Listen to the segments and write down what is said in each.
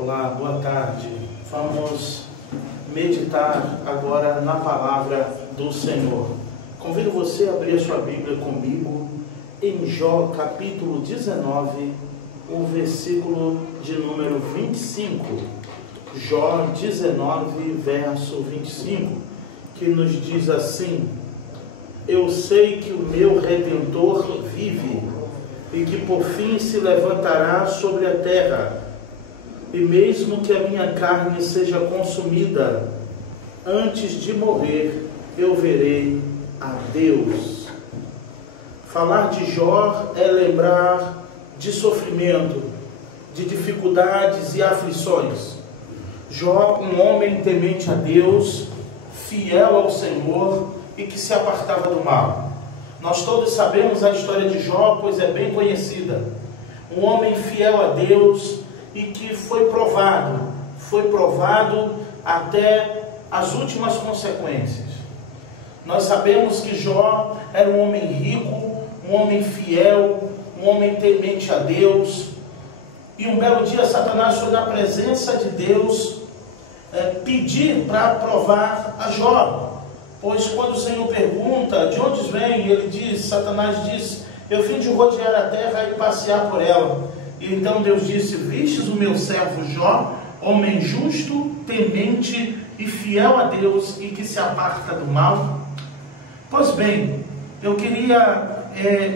Olá, boa tarde. Vamos meditar agora na palavra do Senhor. Convido você a abrir a sua Bíblia comigo em Jó capítulo 19, o versículo de número 25. Jó 19, verso 25, que nos diz assim: Eu sei que o meu Redentor vive e que por fim se levantará sobre a terra. E mesmo que a minha carne seja consumida, antes de morrer, eu verei a Deus. Falar de Jó é lembrar de sofrimento, de dificuldades e aflições. Jó, um homem temente a Deus, fiel ao Senhor e que se apartava do mal. Nós todos sabemos a história de Jó, pois é bem conhecida. Um homem fiel a Deus e que foi provado até as últimas consequências. Nós sabemos que Jó era um homem rico, um homem fiel, um homem temente a Deus. E um belo dia Satanás foi na presença de Deus pedir para provar a Jó. Pois quando o Senhor pergunta de onde vem, Satanás diz: eu vim de rodear a terra e passear por ela. E então Deus disse: vistes o meu servo Jó, homem justo, temente e fiel a Deus e que se aparta do mal? Pois bem, eu queria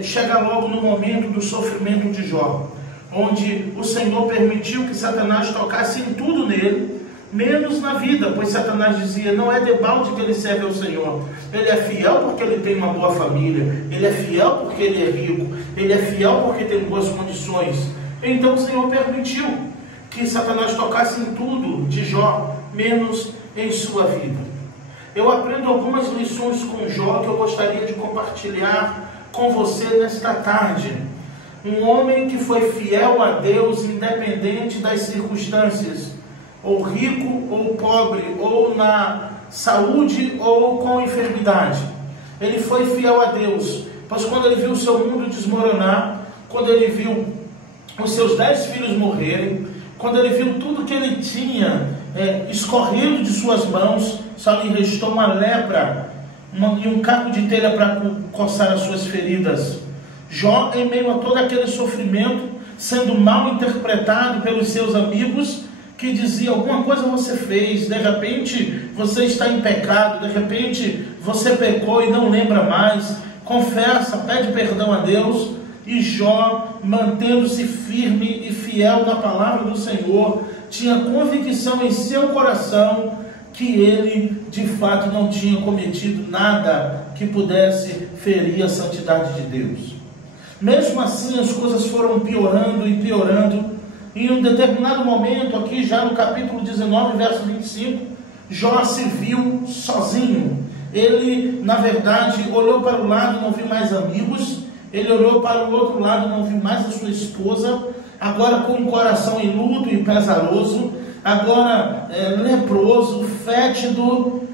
chegar logo no momento do sofrimento de Jó, onde o Senhor permitiu que Satanás tocasse em tudo nele, menos na vida, pois Satanás dizia: não é debalde que ele serve ao Senhor. Ele é fiel porque ele tem uma boa família, ele é fiel porque ele é rico, ele é fiel porque tem boas condições. Então o Senhor permitiu que Satanás tocasse em tudo de Jó, menos em sua vida. Eu aprendo algumas lições com Jó que eu gostaria de compartilhar com você nesta tarde. Um homem que foi fiel a Deus independente das circunstâncias, ou rico ou pobre, ou na saúde ou com enfermidade. Ele foi fiel a Deus, pois quando ele viu o seu mundo desmoronar, quando ele viu os seus 10 filhos morrerem, quando ele viu tudo que ele tinha escorrido de suas mãos, só lhe restou uma lepra e um caco de telha para coçar as suas feridas. Jó, em meio a todo aquele sofrimento, sendo mal interpretado pelos seus amigos, que dizia: alguma coisa você fez, de repente você está em pecado, de repente você pecou e não lembra mais, confessa, pede perdão a Deus. E Jó, mantendo-se firme e fiel na palavra do Senhor, tinha convicção em seu coração que ele de fato não tinha cometido nada que pudesse ferir a santidade de Deus. Mesmo assim, as coisas foram piorando e piorando. Em um determinado momento, aqui já no capítulo 19, verso 25, Jó se viu sozinho. Ele, na verdade, olhou para o lado e não viu mais amigos. Ele olhou para o outro lado e não viu mais a sua esposa. Agora com um coração em luto e pesaroso. Agora leproso, fétido,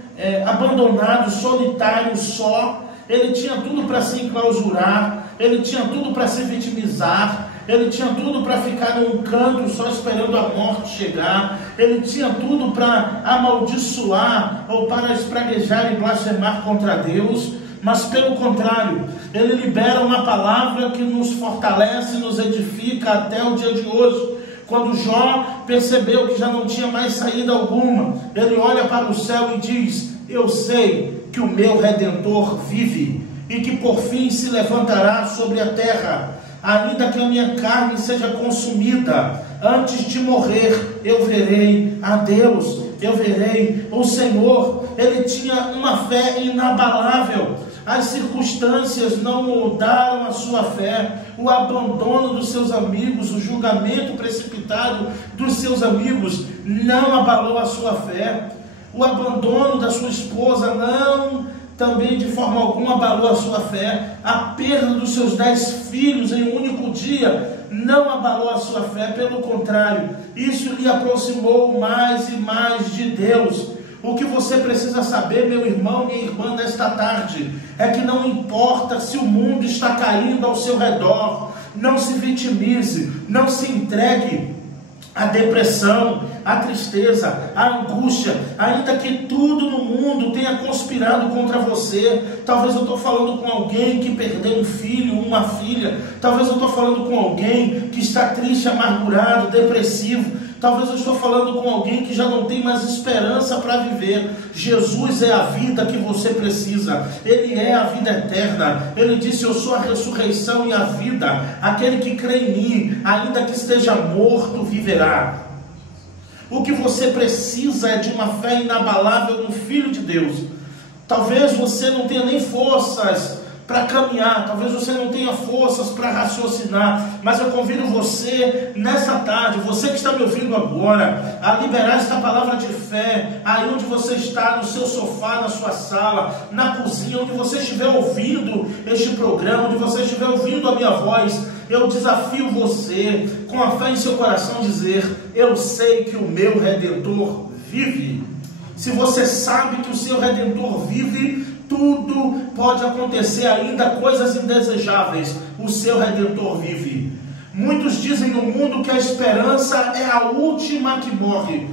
abandonado, solitário, só. Ele tinha tudo para se enclausurar. Ele tinha tudo para se vitimizar. Ele tinha tudo para ficar num canto só esperando a morte chegar. Ele tinha tudo para amaldiçoar ou para espraguejar e blasfemar contra Deus. Mas pelo contrário, ele libera uma palavra que nos fortalece e nos edifica até o dia de hoje. Quando Jó percebeu que já não tinha mais saída alguma, ele olha para o céu e diz: eu sei que o meu Redentor vive e que por fim se levantará sobre a terra. Ainda que a minha carne seja consumida, antes de morrer eu verei a Deus, eu verei o Senhor. Ele tinha uma fé inabalável. As circunstâncias não moldaram a sua fé. O abandono dos seus amigos, o julgamento precipitado dos seus amigos não abalou a sua fé. O abandono da sua esposa também de forma alguma abalou a sua fé. A perda dos seus 10 filhos em um único dia não abalou a sua fé. Pelo contrário, isso lhe aproximou mais e mais de Deus. O que você precisa saber, meu irmão, minha irmã, nesta tarde, é que não importa se o mundo está caindo ao seu redor, não se vitimize, não se entregue a depressão, a tristeza, a angústia, ainda que tudo no mundo tenha conspirado contra você. Talvez eu estou falando com alguém que perdeu um filho, uma filha. Talvez eu estou falando com alguém que está triste, amargurado, depressivo. Talvez eu estou falando com alguém que já não tem mais esperança para viver. Jesus é a vida que você precisa. Ele é a vida eterna. Ele disse: eu sou a ressurreição e a vida. Aquele que crê em mim, ainda que esteja morto, viverá. O que você precisa é de uma fé inabalável no Filho de Deus. Talvez você não tenha nem forças para caminhar, talvez você não tenha forças para raciocinar, mas eu convido você nessa tarde, você que está me ouvindo agora, a liberar esta palavra de fé, aí onde você está, no seu sofá, na sua sala, na cozinha, onde você estiver ouvindo este programa, onde você estiver ouvindo a minha voz. Eu desafio você, com a fé em seu coração, dizer: eu sei que o meu Redentor vive. Se você sabe que o seu Redentor vive, tudo pode acontecer, ainda coisas indesejáveis. O seu Redentor vive. Muitos dizem no mundo que a esperança é a última que morre.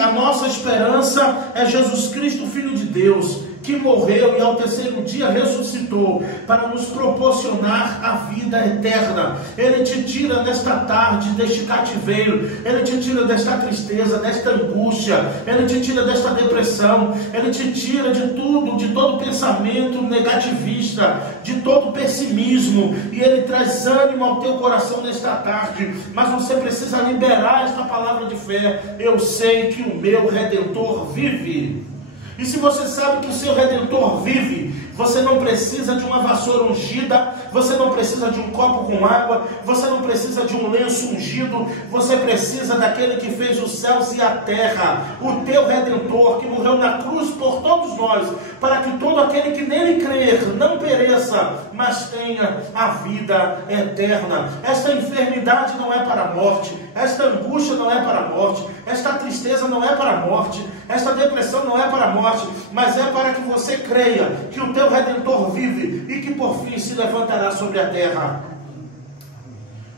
A nossa esperança é Jesus Cristo, Filho de Deus, que morreu e ao terceiro dia ressuscitou para nos proporcionar a vida eterna. Ele te tira nesta tarde deste cativeiro, Ele te tira desta tristeza, desta angústia, Ele te tira desta depressão, Ele te tira de tudo, de todo pensamento negativista, de todo pessimismo, e Ele traz ânimo ao teu coração nesta tarde. Mas você precisa liberar esta palavra de fé: eu sei que o meu Redentor vive. E se você sabe que o seu Redentor vive, você não precisa de uma vassoura ungida, você não precisa de um copo com água, você não precisa de um lenço ungido, você precisa daquele que fez os céus e a terra, o teu Redentor, que morreu na cruz por todos nós, para que todo aquele que nele crer não pereça, mas tenha a vida eterna. Esta enfermidade não é para a morte, esta angústia não é para a morte, esta tristeza não é para a morte, esta depressão não é para a morte, mas é para que você creia que o teu Redentor vive e que por fim se levantará sobre a terra.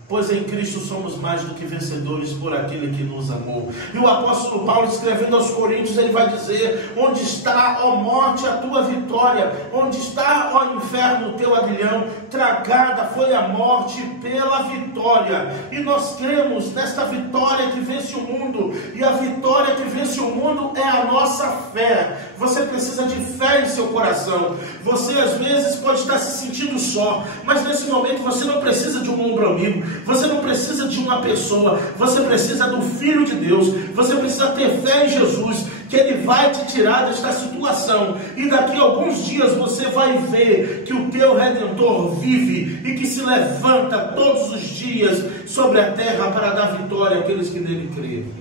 Pois em Cristo somos mais do que vencedores por aquele que nos amou. E o apóstolo Paulo, escrevendo aos Coríntios, ele vai dizer: onde está, ó morte, a tua vitória? Onde está, ó inferno, o teu aguilhão? Tragada foi a morte pela vitória. E nós cremos nesta vitória que vence o mundo. E a vitória que vence o mundo é a nossa fé. Você precisa de fé em seu coração. Você às vezes pode estar se sentindo só, mas nesse momento você não precisa de um ombro amigo. Você não precisa de uma pessoa, você precisa do Filho de Deus, você precisa ter fé em Jesus, que Ele vai te tirar desta situação, e daqui a alguns dias você vai ver que o teu Redentor vive, e que se levanta todos os dias sobre a terra para dar vitória àqueles que nele creem.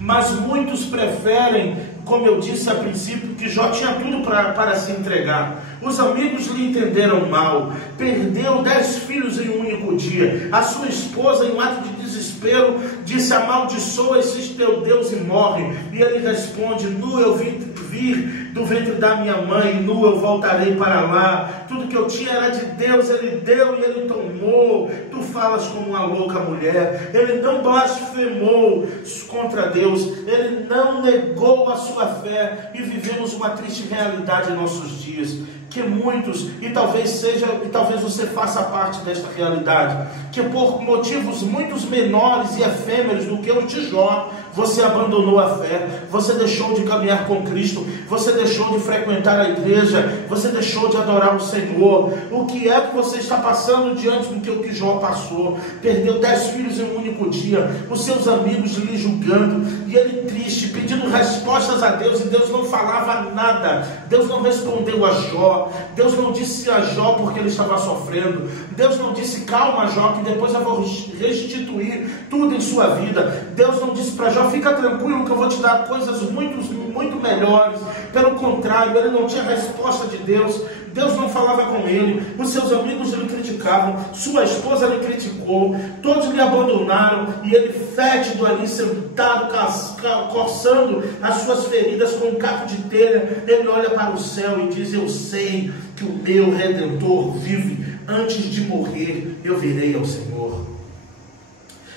Mas muitos preferem, como eu disse a princípio, que Jó tinha tudo para se entregar. Os amigos lhe entenderam mal. Perdeu 10 filhos em um único dia. A sua esposa, em um ato de desespero, disse: amaldiçoa esse teu Deus e morre. E ele responde: nu eu vim vir do ventre da minha mãe, nu eu voltarei para lá. Tudo que eu tinha era de Deus, Ele deu e Ele tomou. Tu falas como uma louca mulher. Ele não blasfemou contra Deus, ele não negou a sua fé, e vivemos uma triste realidade em nossos dias, que muitos, e talvez você faça parte desta realidade, que por motivos muito menores e efêmeros do que o de Jó, você abandonou a fé, você deixou de caminhar com Cristo, você deixou de frequentar a igreja, você deixou de adorar o Senhor. O que é que você está passando diante do que o que Jó passou? Perdeu 10 filhos em um único dia, os seus amigos lhe julgando, e ele triste, pedindo respostas a Deus, e Deus não falava nada. Deus não respondeu a Jó, Deus não disse a Jó porque ele estava sofrendo, Deus não disse: calma Jó, que depois eu vou restituir tudo em sua vida. Deus não disse para Jó: fica tranquilo que eu vou te dar coisas muito melhores. Pelo contrário, ele não tinha resposta de Deus. Deus não falava com ele, os seus amigos lhe criticavam, sua esposa lhe criticou, todos lhe abandonaram, e ele fétido ali, sentado, coçando as suas feridas com um caco de telha, ele olha para o céu e diz: eu sei que o meu Redentor vive, antes de morrer eu virei ao Senhor.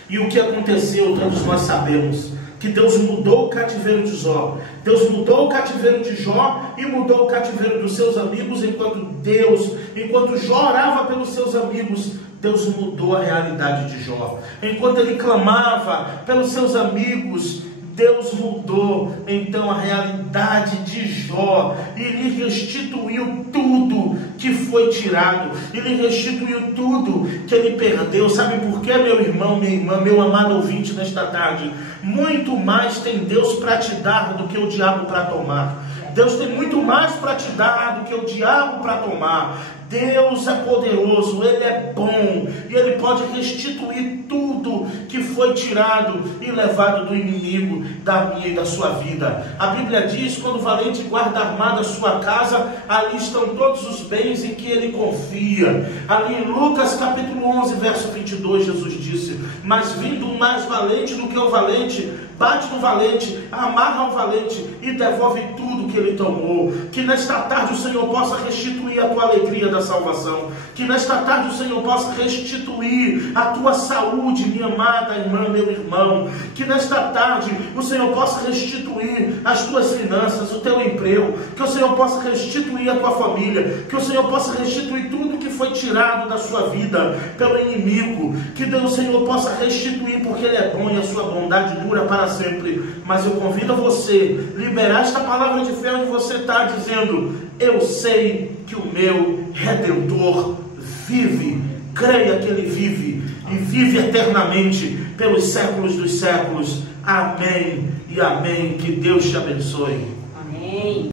E o que aconteceu, todos nós sabemos, que Deus mudou o cativeiro de Jó. Deus mudou o cativeiro de Jó e mudou o cativeiro dos seus amigos, enquanto Jó orava pelos seus amigos, Deus mudou a realidade de Jó. Enquanto ele clamava pelos seus amigos, Deus mudou então a realidade de Jó e lhe restituiu tudo que foi tirado, e lhe restituiu tudo que ele perdeu. Sabe por quê, meu irmão, minha irmã, meu amado ouvinte nesta tarde? Muito mais tem Deus para te dar do que o diabo para tomar. Deus tem muito mais para te dar do que o diabo para tomar. Deus é poderoso, Ele é bom, e Ele pode restituir tudo que foi tirado e levado do inimigo da minha e da sua vida. A Bíblia diz: quando o valente guarda armada a sua casa, ali estão todos os bens em que ele confia. Ali em Lucas capítulo 11, verso 22, Jesus disse: mas vindo um mais valente do que o valente, bate no valente, amarra o valente e devolve tudo que ele tomou. Que nesta tarde o Senhor possa restituir a tua alegria da salvação. Que nesta tarde o Senhor possa restituir a tua saúde, minha amada irmã, meu irmão. Que nesta tarde o Senhor possa restituir as tuas finanças, o teu emprego. Que o Senhor possa restituir a tua família. Que o Senhor possa restituir tudo que foi tirado da sua vida pelo inimigo. Que Deus, o Senhor, possa restituir, porque Ele é bom e a sua bondade dura para sempre. Mas eu convido a você liberar esta palavra de fé onde você está, dizendo: eu sei que o meu Redentor vive. Creia que Ele vive e vive eternamente pelos séculos dos séculos. Amém e amém. Que Deus te abençoe. Amém.